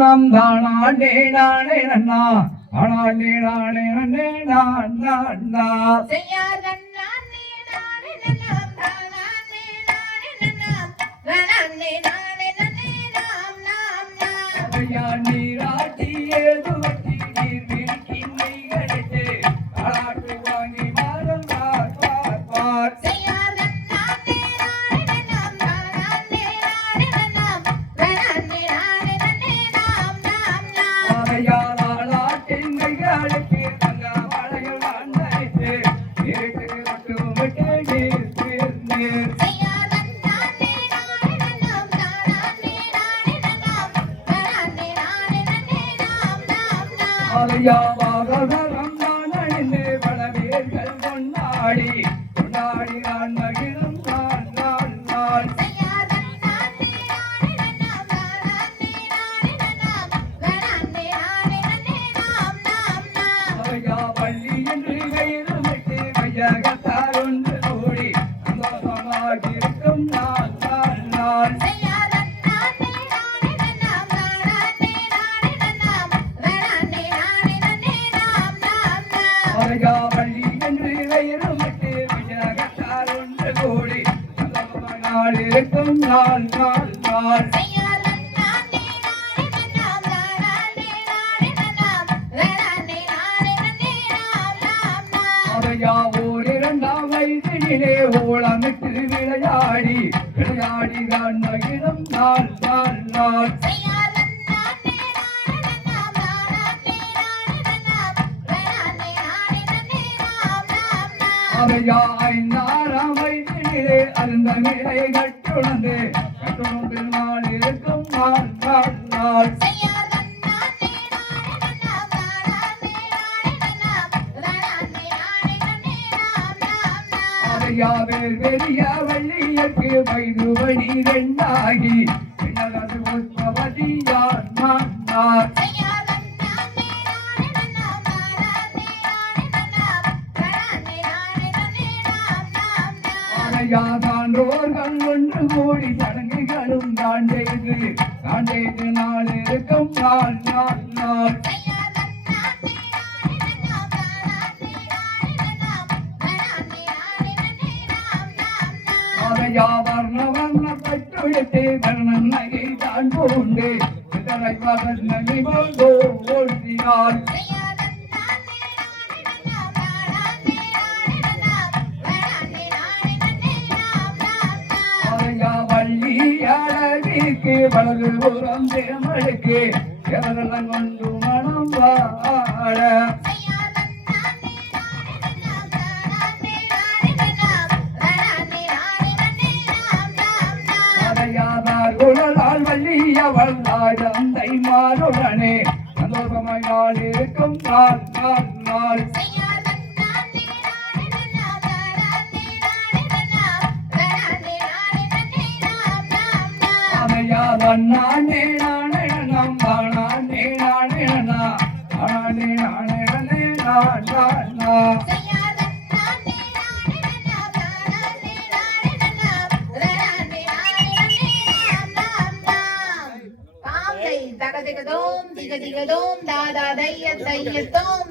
nam dhanane nane nanna anane nane nane nanna na sayyadanane nane nanam dhanane nane nanam dhanane nane nane nam nam nam sayani rati eduvati nirvilkinai galite alatu vani maram par par sayyadanane nane nanam dhanane nane nanam dhanane nane nane nam nam nam ayala tingai galite tanga valagal vandaitte irukku mattu mitte nir sayyadanane nane nanam dhanane nane nanam dhanane nane nane nam nam nam அலையாவாகரம் நானே பலவேர்கள் கொண்டாடி கொண்டாடி நான் மகிழும் நான் நான் நான் sayyadanane nane nanam dhanane nane nanam dhanane nane nane nam nam nam அலையா பள்ளி என்று கையிலுமிட்டு மையகத்தார் ஒன்று கூடி சந்தோஷமாக இருக்கும் நான் நான் நான் sayyadanane nane nanam dhanane nane nanam dhanane nane nane nam nam nam அலையா பள்ளி என்று கையிலுமிட்டு மையகத்தார் ஒன்று கூடி சந்தோஷமாக இருக்கும் நான் நான் நான் sayyadanane nane nanam dhanane nane nanam dhanane nane nane nam nam nam அதையா ஓர் இரண்டாம் வயதினிலே ஓளமிட்டு விளையாடி விளையாடி நான் மகிழும் நாள் நாள் நாள் sayyadanane nane nanam dhanane nane nanam dhanane nane nane nam nam nam அதையா ஐந்தாறாம் வயதினிலே அந்த நிலை கட்டுணர்ந்து நாள் இருக்கும் நாள் நாள் நாள் sayyadanane nane nanam dhanane nane nanam dhanane nane nane nam nam nam அதையா பெரிய வள்ளியற்கு வயது பனிரெண்டாகி பின்னரது புஷ்பவதியார் நான் நான் sayyadanane nane nanam dhanane nane nanam dhanane nane nane nam nam nam அதையாதான்றோர்கள் ஒன்று கூடி சடங்குகளும் தான் செய்து நாள் இருக்கும் நாள் நாள் நாள் sayyadanane nane nanam dhanane nane nanam dhanane nane nane nam nam nam அதையா வர்ண வர்ண பட்டுவிட்டு வர்ணன் நகை தான் பூண்டு இதனை வர்ணனை போதோ ஓட்டினார் sayyadanane nane nanam dhanane nane nanam dhanane nane nane nam nam nam அதையா வள்ளி அழகிற்கு வலது புறம் திருமலுக்கு எவரெல்லாம் கொண்டு மனம் வாழ sayyadanane nane nanam dhanane nane nanam dhanane nane nane nam nam nam அதையாதார் குழலால் வள்ளிய வல்லாய் தந்தை மாறுடனே சந்தோஷமாய் நாள் இருக்கும் நாள் நாள் நாள் sayyadanane nane nanam dhanane nane nanam dhanane nane nane nam nam nam அதையாதான் நானே நானே நம் நானே நானே நா நானே நானே நானே நான் நான் sayyadanane nane nanam dhanane nane nanam dhanane nane nane nam nam nam தாம் தை தக திக தோம் திக திக தோம் தாதா தைய தைய தோம்